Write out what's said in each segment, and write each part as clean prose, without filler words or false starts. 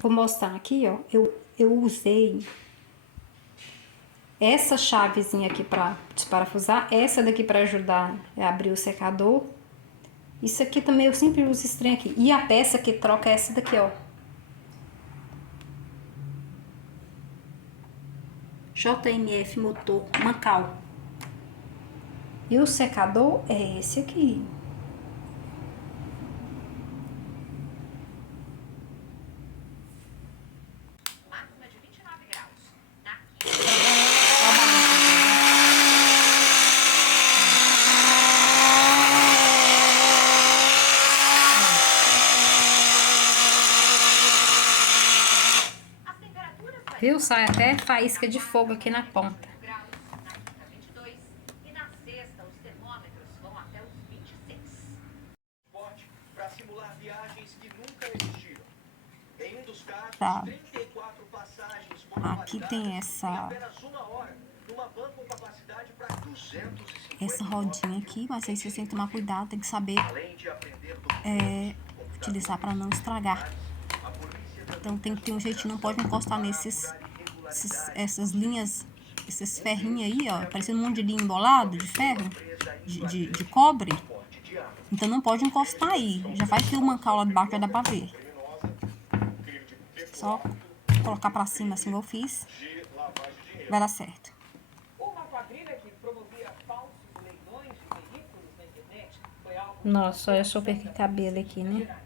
Vou mostrar aqui, ó. Eu usei essa chavezinha aqui pra desparafusar. Essa daqui pra ajudar a abrir o secador. Isso aqui também eu sempre uso esse trem aqui. E a peça que troca é essa daqui, ó. JMF Motor Mancal. E o secador é esse aqui. Máxima de 29 graus. Viu? Sai até faísca de fogo aqui na ponta. Tá. Aqui tem essa rodinha aqui, mas aí você tem que tomar cuidado, tem que saber utilizar para não estragar. Então tem que ter um jeitinho, não pode encostar essas linhas, esses ferrinhos aí, ó, parecendo um monte de linha embolado de ferro, de cobre. Então não pode encostar aí, já vai ter o mancal lá debaixo, já dá pra ver. Só colocar pra cima assim, igual eu fiz, vai dar certo. Nossa, olha só que cabelo aqui, né?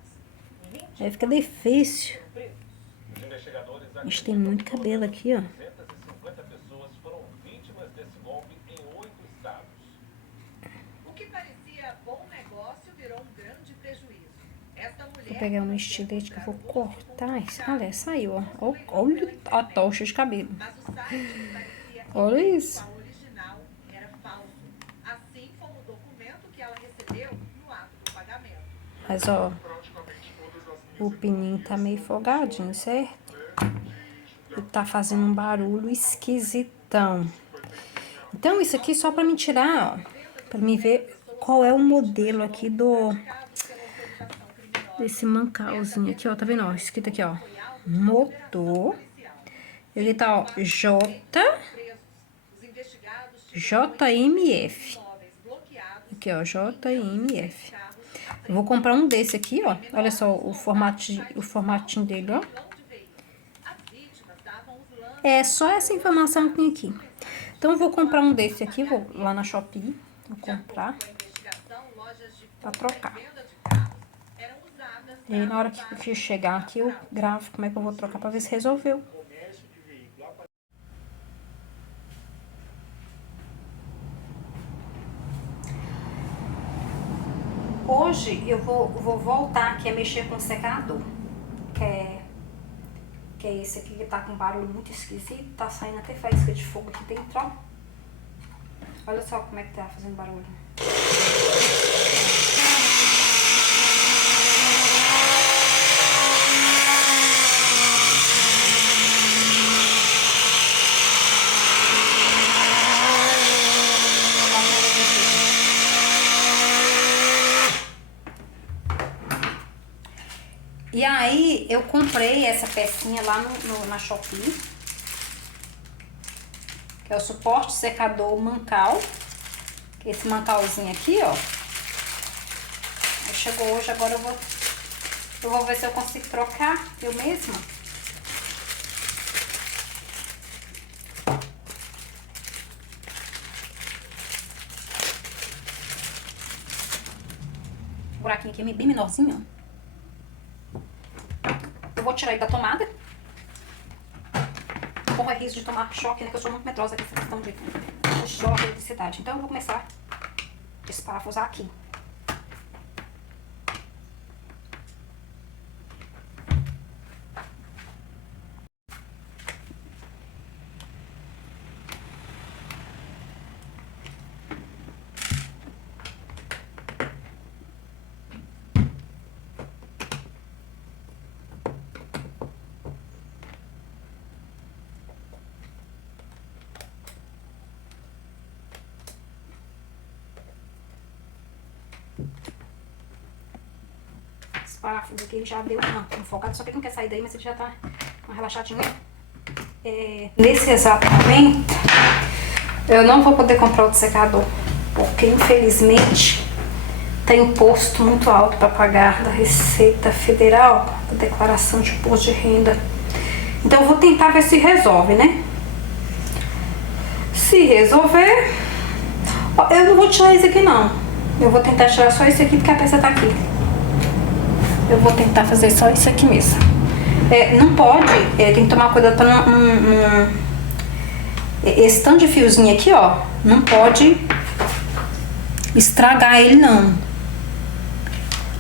Aí fica difícil. Mas tem muito cabelo aqui, ó. Vou pegar um estilete que eu vou cortar. Olha, saiu, ó. Olha a tocha de cabelo. Olha isso. Mas, ó, o pininho tá meio folgadinho, certo? E tá fazendo um barulho esquisitão. Então, isso aqui só pra me tirar, ó. Pra me ver qual é o modelo aqui desse mancalzinho aqui, ó. Tá vendo, ó? Escrito aqui, ó. Motor. Ele tá, ó. JMF. Aqui, ó. JMF. Eu vou comprar um desse aqui, ó. Olha só o formatinho dele, ó. É só essa informação que tem aqui. Então, eu vou comprar um desse aqui, vou lá na Shopee. Vou comprar pra trocar. E aí, na hora que chegar aqui, eu gravo como é que eu vou trocar pra ver se resolveu. Hoje eu vou voltar aqui a mexer com o secador, que é esse aqui que tá com um barulho muito esquisito, tá saindo até faísca de fogo aqui dentro, ó. Olha só como é que tá fazendo barulho. E aí, eu comprei essa pecinha lá na Shopee, que é o suporte secador mancal, que é esse mancalzinho aqui, ó. Aí chegou hoje, agora eu vou ver se eu consigo trocar eu mesma. O buraquinho aqui é bem menorzinho, ó. Eu vou tirar ele da tomada. Corre risco de tomar choque, né? Que eu sou muito medrosa nessa questão de choque e eletricidade. Então eu vou começar a desparafusar aqui. parafusos aqui, ele já deu uma focada, só que ele não quer sair daí, mas ele já tá uma relaxadinha. Nesse exato momento, eu não vou poder comprar outro secador, porque infelizmente tem um imposto muito alto para pagar da Receita Federal, da declaração de imposto de renda. Então eu vou tentar ver se resolve, né? Se resolver, eu não vou tirar esse aqui não. Eu vou tentar tirar só esse aqui porque a peça tá aqui. Eu vou tentar fazer só isso aqui mesmo. Não pode, tem que tomar cuidado pra não... esse tanto de fiozinho aqui, ó, não pode estragar ele não.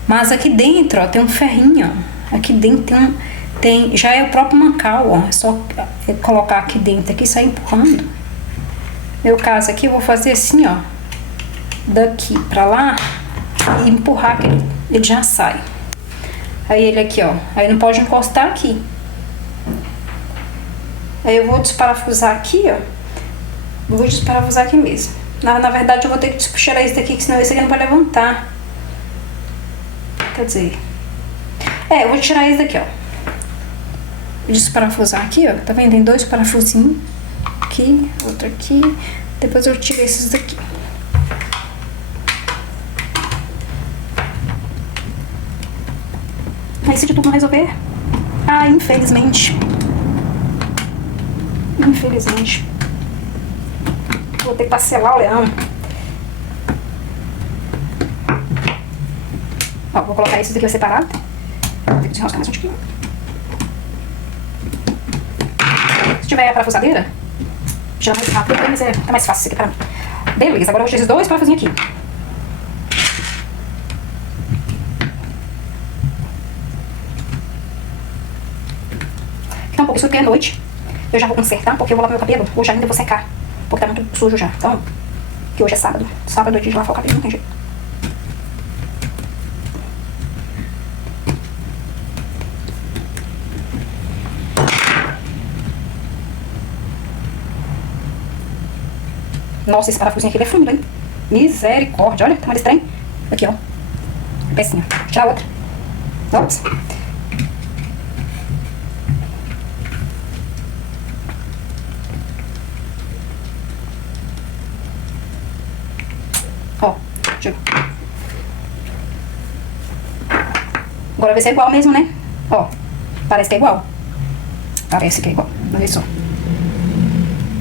Mas aqui dentro, ó, tem um ferrinho, ó. Aqui dentro já é o próprio mancal, ó. É só colocar aqui dentro aqui e sair empurrando. Meu caso aqui, eu vou fazer assim, ó. Daqui pra lá e empurrar que ele já sai. Aí ele aqui, ó. Aí não pode encostar aqui. Aí eu vou desparafusar aqui, ó. Vou desparafusar aqui mesmo. Na verdade, eu vou ter que tirar esse daqui, que senão esse aqui não vai levantar. Quer dizer... eu vou tirar esse daqui, ó. Desparafusar aqui, ó. Tá vendo? Tem dois parafusinhos. Aqui, outro aqui. Depois eu tiro esses daqui. Aí se de tudo não resolver... infelizmente... Vou ter que parcelar o leão. Ó, vou colocar esses aqui separado. Vou ter que desenroscar mais um pouquinho. Se tiver a parafusadeira, tirar mais rápido, mas tá mais fácil isso aqui pra mim. Beleza, agora eu vou tirar esses dois parafusinhos aqui. Então, isso aqui é noite. Eu já vou consertar, porque eu vou lavar meu cabelo. Hoje ainda vou secar, porque tá muito sujo já. Então, que hoje é sábado. Sábado é dia de lavar o cabelo, não tem jeito. Nossa, esse parafusinho aqui é fundo, hein? Misericórdia, olha, tá mais estranho. Aqui, ó. Pecinha. Tirar outra. Ops. Ó, deixa eu... Agora vai ser igual mesmo, né? Ó, parece que é igual. Parece que é igual. Olha só.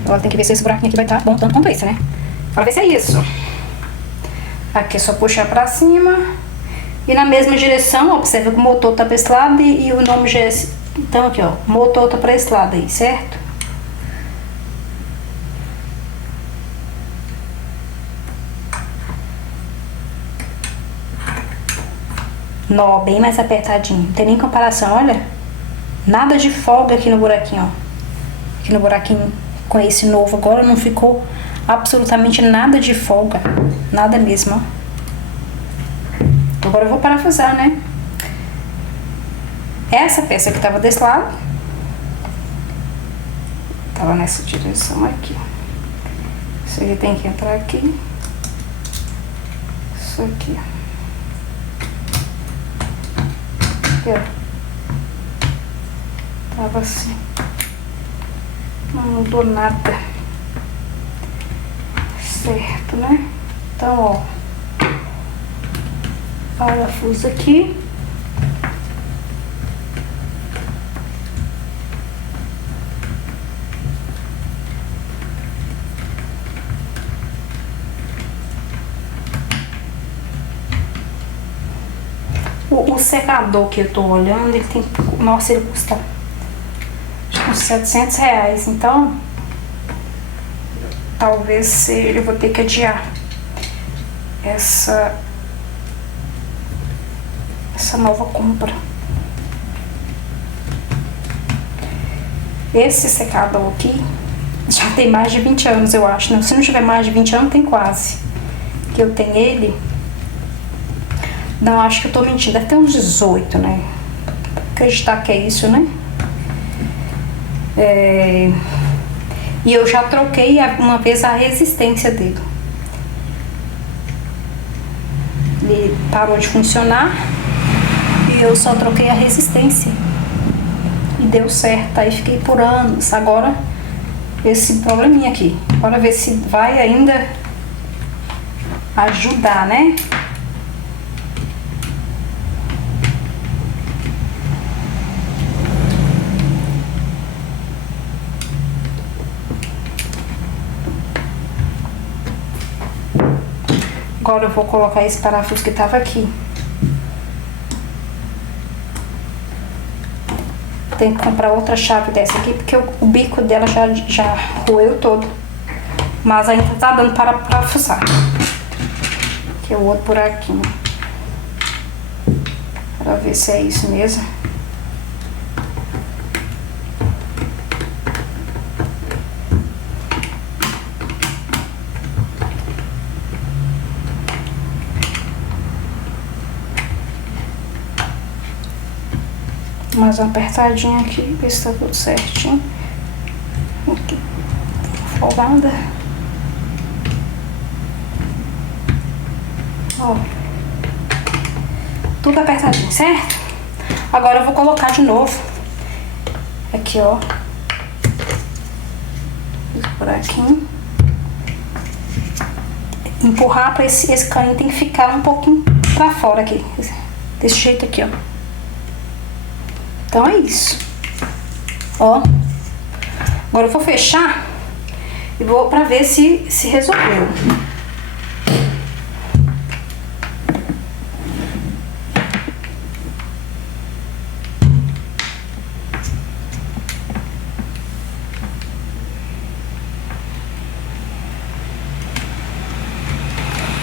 Agora tem que ver se esse buraquinho aqui vai estar bom tanto quanto esse, né? Pra ver se é isso. Aqui é só puxar pra cima. E na mesma direção, observa que o motor tá pra esse lado e o nome já é... Então aqui, ó, o motor tá pra esse lado aí, certo? Nó bem mais apertadinho. Não tem nem comparação, olha. Nada de folga aqui no buraquinho, ó. Aqui no buraquinho com esse novo agora não ficou absolutamente nada de folga. Nada mesmo, ó. Agora eu vou parafusar, né? Essa peça que tava desse lado tava nessa direção aqui, ó. Isso aqui tem que entrar aqui. Isso aqui, ó. Aqui, ó. Tava assim. Não mudou nada. Certo, né? Então, ó. Parafuso aqui. O secador que eu tô olhando, ele tem... Nossa, ele custa uns R$700. Então, talvez eu vou ter que adiar essa nova compra. Esse secador aqui já tem mais de 20 anos, eu acho. Não, se não tiver mais de 20 anos, tem quase. Que eu tenho ele. Não, acho que eu tô mentindo. Deve ter uns 18, né? Acreditar que é isso, né? E eu já troquei uma vez a resistência dele. Ele parou de funcionar. e eu só troquei a resistência e deu certo. Aí fiquei por anos. Agora esse probleminha aqui, bora ver se vai ainda ajudar, né? Agora eu vou colocar esse parafuso que tava aqui. Tem que comprar outra chave dessa aqui, porque o bico dela já roeu todo. Mas ainda tá dando para parafusar. Aqui é o outro buraquinho. Para ver se é isso mesmo. Mais uma apertadinha aqui, ver se tá tudo certinho. Aqui, folgada. Ó, tudo apertadinho, certo? Agora eu vou colocar de novo. Aqui, ó. Esse buraquinho. Empurrar pra esse caninho tem que ficar um pouquinho pra fora aqui. Desse jeito aqui, ó. Então é isso. Ó. Agora eu vou fechar e vou pra ver se resolveu.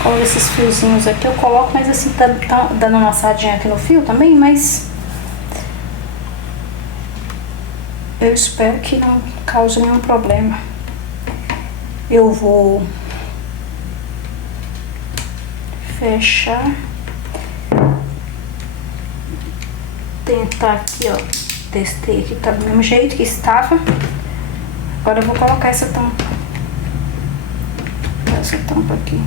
Coloco esses fiozinhos aqui, eu coloco, mas assim tá dando uma assadinha aqui no fio também, mas eu espero que não cause nenhum problema. Eu vou fechar. Tentar aqui, ó. Testei aqui, tá do mesmo jeito que estava. Agora eu vou colocar essa tampa. Essa tampa aqui.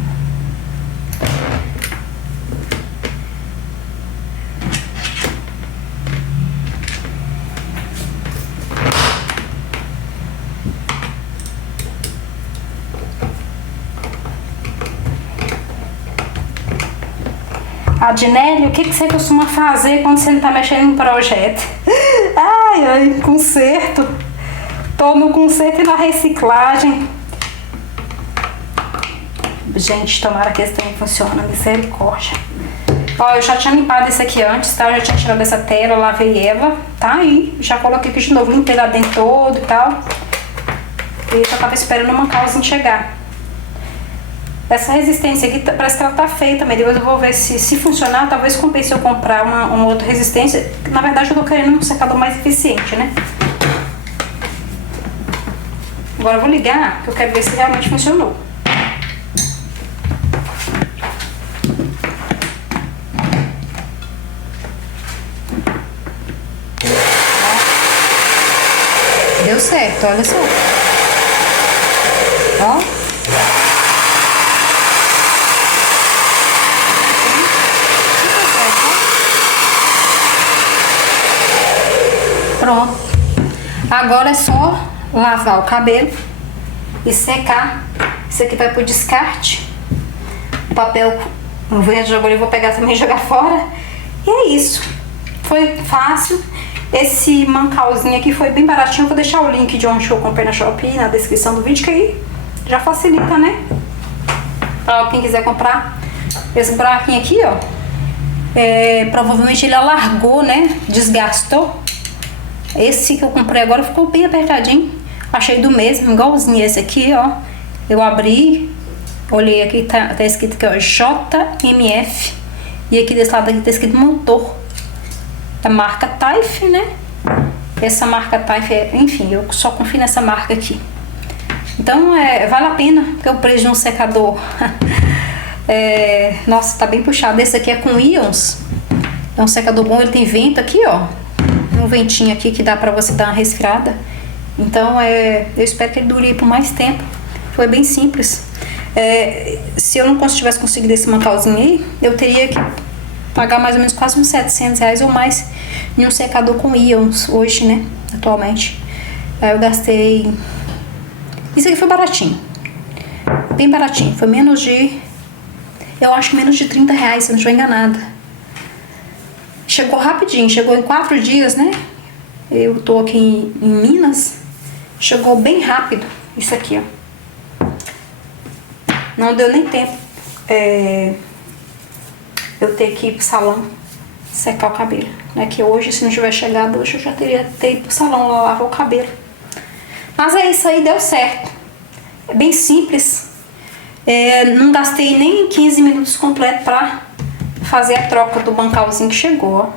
Adnélio, o que você costuma fazer quando você não tá mexendo em projeto? Ai, ai, conserto. Tô no conserto e na reciclagem. Gente, tomara que esse trem funcione, misericórdia. Ó, eu já tinha limpado esse aqui antes, tá? Eu já tinha tirado essa tela, lavei ela, tá? E já coloquei aqui de novo, limpei lá dentro todo e tal. E eu tava esperando uma causa chegar. Essa resistência aqui parece que ela tá feia também. Depois eu vou ver se funcionar. Talvez compense eu comprar uma outra resistência. Na verdade eu tô querendo um secador mais eficiente, né? Agora eu vou ligar, que eu quero ver se realmente funcionou. Deu certo, olha só. Ó. Pronto. Agora é só lavar o cabelo e secar. Isso aqui vai pro descarte. O papel verde agora eu vou pegar também e jogar fora. E é isso. Foi fácil. Esse mancalzinho aqui foi bem baratinho. Eu vou deixar o link de onde eu comprei na Shopee na descrição do vídeo, que aí já facilita, né? Pra quem quiser comprar. Esse buraquinho aqui, ó. Provavelmente ele alargou, né? Desgastou. Esse que eu comprei agora ficou bem apertadinho. Achei do mesmo, igualzinho esse aqui, ó. Eu abri, olhei aqui, tá escrito aqui, ó, JMF. E aqui desse lado aqui tá escrito motor. A marca Taif, né? Essa marca Taif, enfim, eu só confio nessa marca aqui. Então, vale a pena, porque o preço de um secador... nossa, tá bem puxado. Esse aqui é com íons. É um secador bom, ele tem vento aqui, ó. Um ventinho aqui que dá pra você dar uma respirada. Então, eu espero que ele dure por mais tempo. Foi bem simples. Se eu não tivesse conseguido esse mancalzinho aí, eu teria que pagar mais ou menos quase uns R$700 ou mais em um secador com íons hoje, né? Atualmente. Aí eu gastei... Isso aqui foi baratinho. Bem baratinho. Foi menos de... Eu acho que menos de R$30, se eu não estiver enganada. Chegou rapidinho. Chegou em 4 dias, né? Eu tô aqui em Minas. Chegou bem rápido. Isso aqui, ó. Não deu nem tempo eu ter que ir pro salão secar o cabelo. Né? Que hoje, se não tivesse chegado hoje, eu já teria ido pro salão lá lavar o cabelo. Mas é isso aí, deu certo. É bem simples. Não gastei nem 15 minutos completos pra fazer a troca do bancalzinho que chegou, ó.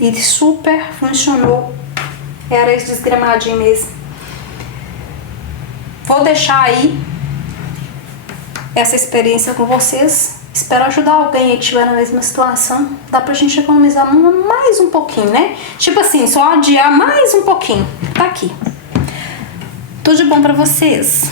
E super funcionou. Era esse desgramadinho mesmo. Vou deixar aí essa experiência com vocês. Espero ajudar alguém que estiver na mesma situação. Dá pra gente economizar mais um pouquinho, né? Tipo assim, só adiar mais um pouquinho. Tá aqui. Tudo de bom pra vocês.